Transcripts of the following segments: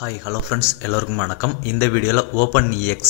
Hi, hello friends. எல்லாருக்கும் வணக்கம். இந்த வீடியோல OpenEX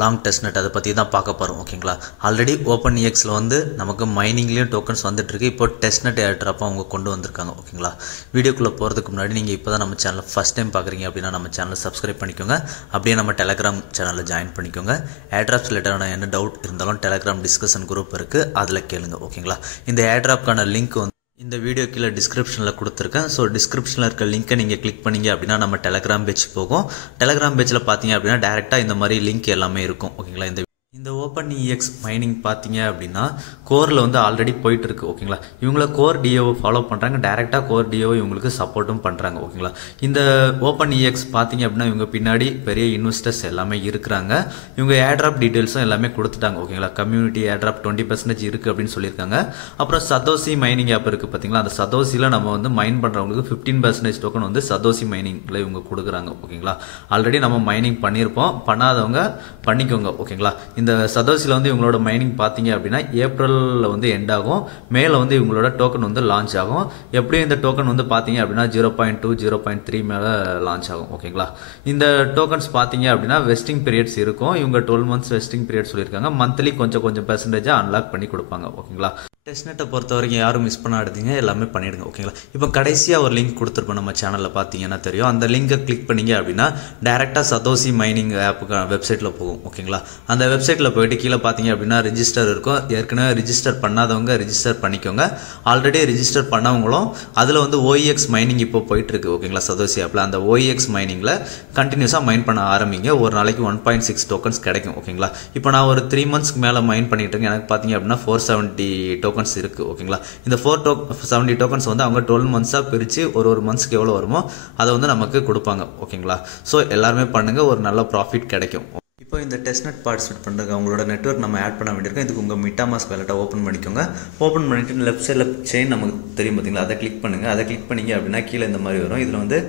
லாங் டெஸ்ட்நெட் அதை பற்றி தான் பார்க்க போகிறோம். ஓகேங்களா, ஆல்ரெடி OpenEXல வந்து நமக்கு மைனிங்லேயும் டோக்கன்ஸ் வந்துட்டு இருக்கு. இப்போ டெஸ்ட்நெட் ஏர்ட்ராப்பாக அவங்க கொண்டு வந்திருக்காங்க. ஓகேங்களா, வீடியோக்குள்ளே போகிறதுக்கு முன்னாடி நீங்கள் இப்போ தான் நம்ம சேனலை ஃபஸ்ட் டைம் பார்க்குறீங்க அப்படின்னா நம்ம சேனலை சப்ஸ்கிரைப் பண்ணிக்கோங்க. அப்படியே நம்ம டெலகிராம் சேனலில் ஜாயின் பண்ணிக்கோங்க. ஏர்ட்ராப்ஸ் ரிலேட்டடான என்ன டவுட் இருந்தாலும் டெலகிராம் டிஸ்கஷன் குரூப் இருக்குது, அதில் கேளுங்க. ஓகேங்களா, இந்த ஏர்ட்ராப்க்கான லிங்க் வந்து இந்த வீடியோ கீழே டிஸ்கிரிப்ஷனில் கொடுத்துருக்கேன். ஸோ டிஸ்கிரிப்ஷனில் இருக்க லிங்க்கை நீங்கள் கிளிக் பண்ணிங்க அப்படின்னா நம்ம டெலகிராம் பேஜ் போகும். டெலகிராம் பேஜில் பார்த்தீங்க அப்படின்னா டேரெக்டாக இந்த மாதிரி லிங்க் எல்லாமே இருக்கும். ஓகேங்களா, இந்த OpenEX மைனிங் பார்த்தீங்க அப்படின்னா கோரில் வந்து ஆல்ரெடி போயிட்டு இருக்கு. ஓகேங்களா, இவங்கள கோர் டிஓவை ஃபாலோ பண்ணுறாங்க, டேரெக்டாக கோர் டிஓ இவங்களுக்கு சப்போர்ட்டும் பண்ணுறாங்க. ஓகேங்களா, இந்த OpenEX பார்த்தீங்க அப்படின்னா இவங்க பின்னாடி பெரிய இன்வெஸ்டர்ஸ் எல்லாமே இருக்கிறாங்க. இவங்க ஏர்ட்ராப் டீட்டெயில்ஸும் எல்லாமே கொடுத்துட்டாங்க. ஓகேங்களா, கம்யூனிட்டி ஏர்ட்ராப் 20% இருக்குது அப்படின்னு சொல்லியிருக்காங்க. அப்புறம் சதோசி மைனிங் ஆப் இருக்குது பார்த்தீங்களா, அந்த சதோசியில் நம்ம வந்து மைன் பண்ணுறவங்களுக்கு 15% டோக்கன் வந்து சதோசி மைனிங்கில் இவங்க கொடுக்குறாங்க. ஓகேங்களா, ஆல்ரெடி நம்ம மைனிங் பண்ணியிருப்போம், பண்ணாதவங்க பண்ணிக்கோங்க. ஓகேங்களா, இந்த சதோசியில் வந்து இவங்களோட மைனிங் பார்த்தீங்க அப்படின்னா ஏப்ரலில் வந்து எண்ட் ஆகும், மேல வந்து இவங்களோட டோக்கன் வந்து லான்ச் ஆகும். எப்படியும் இந்த டோக்கன் வந்து பார்த்தீங்க அப்படின்னா 0.2 0.3 மேலே லான்ச் ஆகும். ஓகேங்களா, இந்த டோக்கன்ஸ் பார்த்தீங்க அப்படின்னா வெஸ்டிங் பீரியட்ஸ் இருக்கும். இவங்க 12 months வெஸ்டிங் பீரியட் சொல்லியிருக்காங்க. மந்த்லி கொஞ்சம் பெர்சன்டேஜாக அன்லாக் பண்ணி கொடுப்பாங்க. ஓகேங்களா, டெஸ்ட்நெட்டை பொறுத்த வரைக்கும் யாரும் மிஸ் பண்ணாடுங்க, எல்லாமே பண்ணிடுங்க. ஓகேங்களா, இப்போ கடைசியாக ஒரு லிங்க் கொடுத்துருப்போம் நம்ம சேனலில் பார்த்தீங்கன்னா தெரியும். அந்த லிங்கை கிளிக் பண்ணிங்க அப்படின்னா டேரெக்டாக சதோசி மைனிங் ஆப்புக்கு வெப்சைட்டில் போகும். ஓகேங்களா, அந்த வெப்சைட்டில் போயிட்டு கீழே பார்த்தீங்க அப்படின்னா ரிஜிஸ்டர் இருக்கும். ஏற்கனவே ரிஜிஸ்டர் பண்ணாதவங்க ரிஜிஸ்டர் பண்ணிக்கோங்க. ஆல்ரெடி ரிஜிஸ்டர் பண்ணவங்களும் அதில் வந்து OEX மைனிங் இப்போ போயிட்டு இருக்கு. ஓகேங்களா, சதோசி ஆப்பில் அந்த OEX மைனிங்கில் கண்டினியூஸாக மைன் பண்ண ஆரம்பிங்க. ஒரு நாளைக்கு 1.6 டோக்கன்ஸ் கிடைக்கும். ஓகேங்களா, இப்போ நான் ஒரு 3 monthsக்கு மேலே மைன் பண்ணிட்டு இருக்கேன். எனக்கு பார்த்தீங்க அப்படின்னா 470 டோக்கன்ஸ் இருக்கு. ஓகேங்களா, இந்த 470 டோக்கன்ஸ் வந்து அவங்க 12 months பிரித்து ஒரு மந்த்ஸ்க்கு எவ்வளோ வருமோ அதை வந்து நமக்கு கொடுப்பாங்க. ஓகேங்களா, ஸோ எல்லாருமே பண்ணுங்க, ஒரு நல்ல ப்ராஃபிட் கிடைக்கும். இப்போ இந்த டெஸ்ட்நெட் பார்ட்டிசிபேட் பண்ணுறதுக்கு அவங்களோட நெட்வொர்க் நம்ம ஆட் பண்ண வேண்டியிருக்கோம். இதுக்கு உங்கள் MetaMask வேலட்டை ஓப்பன் பண்ணிக்கோங்க. ஓப்பன் பண்ணிட்டு லெஃப்ட் சைடில் செயின் நமக்கு தெரியும் பார்த்தீங்களா, அதை கிளிக் பண்ணுங்கள். அதை கிளிக் பண்ணிங்க அப்படின்னா கீழே இந்த மாதிரி வரும். இதில் வந்து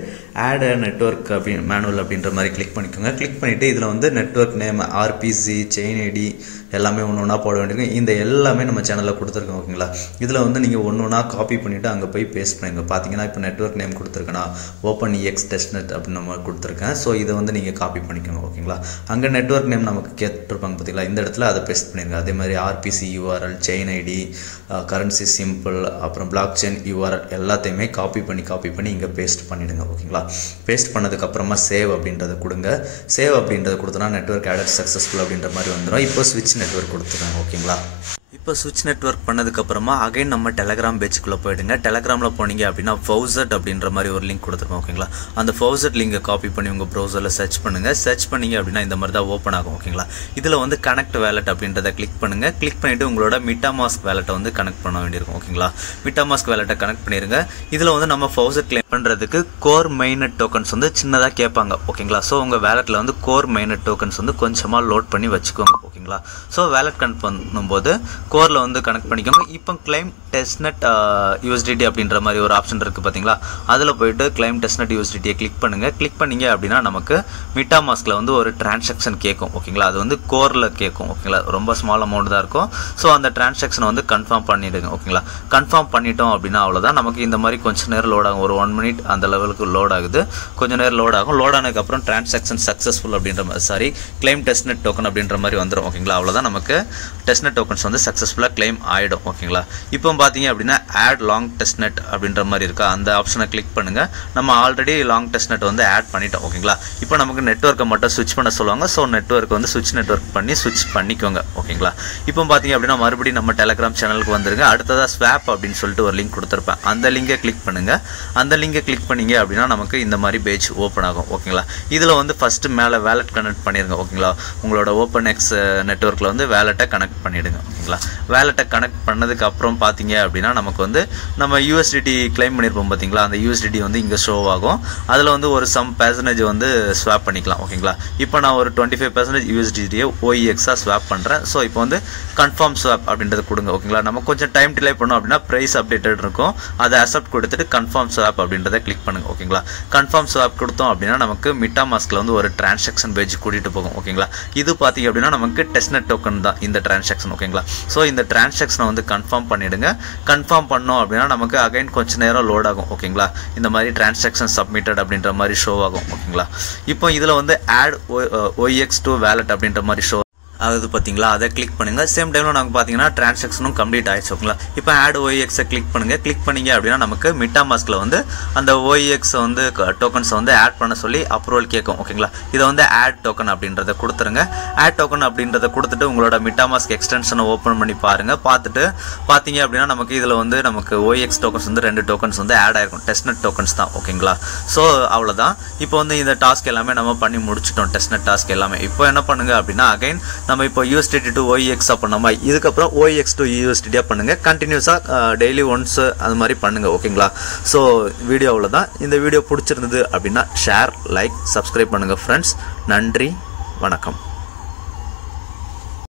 ஆட் நெட்வொர்க் அப்படின்னு மேனுவல் அப்படின்ற மாதிரி கிளிக் பண்ணிக்கோங்க. கிளிக் பண்ணிவிட்டு இதில் வந்து network name, RPC, chain ID எல்லாமே ஒன்று ஒன்றா போட வேண்டியிருக்கும். இந்த எல்லாமே நம்ம சேனலில் கொடுத்துருக்கோம். ஓகேங்களா, இதில் வந்து நீங்கள் ஒன்று ஒன்றா காப்பி பண்ணிவிட்டு அங்கே போய் பேஸ்ட் பண்ணுங்க. பார்த்தீங்கன்னா இப்போ நெட்வொர்க் நேம் கொடுத்துருக்கேன்னா OpenEX டெஸ்ட்நெட் அப்படின்னு நம்ம கொடுத்துருக்கேன். ஸோ இதை வந்து நீங்கள் காப்பி பண்ணிக்கோங்க. ஓகேங்களா, அங்கே நெட்வொர்க் நேம் நமக்கு கேட்டிருப்பாங்க பார்த்தீங்களா, இந்த இடத்துல அதை பேஸ்ட் பண்ணிடுங்க. அதே மாதிரி RPC URL, chain ID, currency symbol, அப்புறம் பிளாக் செயின் URL எல்லாத்தையுமே காப்பி பண்ணி இங்கே பேஸ்ட் பண்ணிவிடுங்க. ஓகேங்களா, பேஸ்ட் பண்ணதுக்கப்புறமா சேவ் அப்படின்றத கொடுங்க. சேவ் அப்படின்றத கொடுத்தோன்னா நெட்வொர்க் ஆடட் சக்ஸஸ்ஃபுல் அப்படின்ற மாதிரி வந்துடும். இப்போ ஸ்விட்ச் நெட்வொர்க் கொடுத்துருக்காங்க. ஓகேங்களா, இப்போ சுவிட்ச் நெட்வொர்க் பண்ணதுக்கப்புறமா அகைன் நம்ம டெலகிராம் பேஜுக்குள்ளே போயிடுங்க. டெலகிராமில் போனீங்க அப்படின்னா ஃபவுசட் அப்படின்ற மாதிரி ஒரு லிங்க் கொடுத்துருக்கோம். ஓகேங்களா, அந்த ஃபவுசட் லிங்கை காப்பி பண்ணி உங்கள் ப்ரௌசரில் சர்ச் பண்ணுங்கள். சர்ச் பண்ணிங்க அப்படின்னா இந்த மாதிரி தான் ஓப்பன் ஆகும். ஓகேங்களா, இதில் வந்து கனெக்ட் வேலட் அப்படின்றத கிளிக் பண்ணுங்கள். கிளிக் பண்ணிவிட்டு உங்களோட MetaMask வேலட்டை வந்து கனெக்ட் பண்ண வேண்டியிருக்கும். ஓகேங்களா, MetaMask வேலட்டை கனெக்ட் பண்ணிடுங்க. இதில் வந்து நம்ம ஃபவுசட் கிளைம் பண்ணுறதுக்கு கோர் மைனட் டோக்கன்ஸ் வந்து சின்னதாக கேட்பாங்க. ஓகேங்களா, ஸோ உங்கள் வேலட்டில் வந்து கோர் மைனட் டோக்கன்ஸ் வந்து கொஞ்சமாக லோட் பண்ணி வச்சுக்கோங்க. ஓகேங்களா, ஸோ வேலட் கனெக்ட் பண்ணும்போது கோரில் வந்து கனெக்ட் பண்ணிக்கோங்க. இப்போ கிளைம் டெஸ்ட்நெட் USDT அப்படின்ற மாதிரி ஒரு ஆப்ஷன் இருக்குது பார்த்தீங்களா, அதில் போயிட்டு கிளைம் டெஸ்ட்நெட் USDTயை கிளிக் பண்ணுங்கள். கிளிக் பண்ணிங்க அப்படின்னா நமக்கு MetaMaskல வந்து ஒரு டிரான்சாக்ஷன் கேட்கும். ஓகேங்களா, அது வந்து கோரில் கேட்கும். ஓகேங்களா, ரொம்ப ஸ்மால் அமௌண்ட் தான் இருக்கும். ஸோ அந்த டிரான்சாக்ஷனை வந்து கன்ஃபார்ம் பண்ணிவிடுங்க. ஓகேங்களா, கன்ஃபார்ம் பண்ணிட்டோம் அப்படின்னா அவ்வளோதான். நமக்கு இந்த மாதிரி கொஞ்சம் நேரம் லோட் ஆகும். ஒரு 1 minute அந்த லெவலுக்கு லோட் ஆகுது. கொஞ்சம் நேரம் லோட் ஆகும். லோட் ஆனதுக்கப்புறம் டிரான்சாக்ஷன் சக்ஸஸ்ஃபுல் அப்படின்ற மாதிரி கிளைம் டெஸ்ட்நெட் டோக்கன் அப்படின்ற மாதிரி வந்துடும். ஓகேங்களா, அவ்வளோதான், நமக்கு டெஸ்ட்நெட் டோக்கன்ஸ் வந்து சக்ஸஸ்ஃபுல்லாக கிளைம் ஆகிடும். ஓகேங்களா, இப்போ பார்த்தீங்க அப்படின்னா ஆட் லாங் டெஸ்ட்நெட் அப்படின்ற மாதிரி இருக்கா, அந்த ஆப்ஷனை கிளிக் பண்ணுங்கள். நம்ம ஆல்ரெடி லாங் டெஸ்ட்நெட் வந்து ஆட் பண்ணிட்டோம். ஓகேங்களா, இப்போ நமக்கு நெட்வொர்க்கை மட்டும் ஸ்விட்ச் பண்ண சொல்லுவாங்க. ஸோ நெட்வொர்க் வந்து ஸ்விட்ச் நெட்வொர்க் பண்ணி ஸ்விட்ச் பண்ணிக்கோங்க. ஓகேங்களா, இப்போ பார்த்தீங்க அப்படின்னா மறுபடியும் நம்ம டெலகிராம் சேனலுக்கு வந்துருங்க. அடுத்ததாக ஸ்வாப் அப்படின்னு சொல்லிட்டு ஒரு லிங்க் கொடுத்துருப்பேன். அந்த லிங்கை கிளிக் பண்ணுங்கள். அந்த லிங்கை கிளிக் பண்ணிங்க அப்படின்னா நமக்கு இந்த மாதிரி பேஜ் ஓப்பன் ஆகும். ஓகேங்களா, இதில் வந்து ஃபஸ்ட்டு மேலே வேலட் கனெக்ட் பண்ணிடுங்க. ஓகேங்களா, உங்களோட OpenEX நெட்வொர்க்கில் வந்து வேலட்டை கனெக்ட் பண்ணிவிடுங்க. ஓகேங்களா, வேலட்டை கனெக்ட் பண்ணதுக்கு அப்புறம் பார்த்தீங்க அப்படின்னா நமக்கு வந்து நம்ம USDT கிளைம் பண்ணியிருப்போம் பார்த்தீங்களா, அந்த USDT வந்து இங்கே ஷோ ஆகும். அதில் வந்து ஒரு சம் பெர்சன்டேஜ் வந்து ஸ்வாப் பண்ணிக்கலாம். ஓகேங்களா, இப்போ நான் ஒரு 25% USDTயை OEX-ஆக ஸ்வாப் பண்ணுறேன். ஸோ இப்போ வந்து கன்ஃபார்ம் ஸ்வாப் அப்படின்றது கொடுங்க. ஓகேங்களா, நம்ம கொஞ்சம் டைம் டிலே பண்ணோம் அப்படின்னா ப்ரைஸ் அப்டேட்டட் இருக்கும், அதை அக்செப்ட் கொடுத்துட்டு கன்ஃபார்ம் ஸ்வாப் அப்படின்றத கிளிக் பண்ணுங்க. ஓகேங்களா, கன்ஃபார்ம் ஸ்வாப் கொடுத்தோம் அப்படின்னா நமக்கு MetaMaskல வந்து ஒரு டிரான்சாக்ஷன் பேஜ் கூட்டிகிட்டு போகும். ஓகேங்களா, இது பார்த்தீங்க அப்படின்னா நமக்கு டெஸ்ட்நெட் டோக்கன் தான் இந்த டிரான்சாக்ஷன். ஓகேங்களா? ஸோ இந்த டிரான்சாக்ஷனை வந்து கன்ஃபார்ம் பண்ணிவிடுங்க. கன்ஃபார்ம் பண்ணோம் அப்படின்னா நமக்கு அகைன் கொஞ்சம் நேரம் லோட் ஆகும். ஓகேங்களா? இந்த மாதிரி டிரான்சாக்ஷன் சப்மிட்டட் அப்படின்ற மாதிரி ஷோ ஆகும். ஓகேங்களா? இப்போ இதில் வந்து ஆட் OEX to wallet அப்படின்ற மாதிரி ஷோ ஆகுது பார்த்தீங்களா? அதை கிளிக் பண்ணுங்கள். சேம் டைமில் நமக்கு பார்த்தீங்கன்னா டிரான்சாக்ஷனும் கம்ப்ளீட் ஆயிடுச்சு. ஓகேங்களா? இப்போ ஆட் OEX-ஐ கிளிக் பண்ணுங்கள். கிளிக் பண்ணிங்க அப்படின்னா நமக்கு MetaMask-ல வந்து அந்த OEX வந்து டோக்கன்ஸை வந்து ஆட் பண்ண சொல்லி அப்ரூவல் கேட்கும். ஓகேங்களா? இதை வந்து ஆட் டோக்கன் அப்படின்றத கொடுத்துருங்க. ஆட் டோக்கன் அப்படின்றத கொடுத்துட்டு உங்களோட MetaMask எக்ஸ்டென்ஷனை ஓப்பன் பண்ணி பாருங்கள். பார்த்துட்டு பார்த்தீங்க அப்படின்னா நமக்கு இதில் வந்து நமக்கு OEX டோக்கன்ஸ் வந்து 2 டோக்கன்ஸ் வந்து ஆட் ஆயிருக்கும். டெஸ்ட்நெட் டோக்கன்ஸ் தான். ஓகேங்களா? ஸோ அவ்வளோதான். இப்போ வந்து இந்த டாஸ்க் எல்லாமே நம்ம பண்ணி முடிச்சிட்டோம். டெஸ்ட்நெட் டாஸ்க் எல்லாமே. இப்போ என்ன பண்ணுங்க அப்படின்னா அகைன் நம்ம இப்போ USDT to OEX பண்ணோமா, இதுக்கப்புறம் OEX to USDT பண்ணுங்க. கண்டினியூஸாக டெய்லி ஒன்ஸ் அது மாதிரி பண்ணுங்க. ஓகேங்களா? ஸோ வீடியோ அவ்வளோதான். இந்த வீடியோ பிடிச்சிருந்தது அப்படின்னா ஷேர், லைக், சப்ஸ்கிரைப் பண்ணுங்க ஃப்ரெண்ட்ஸ். நன்றி, வணக்கம்.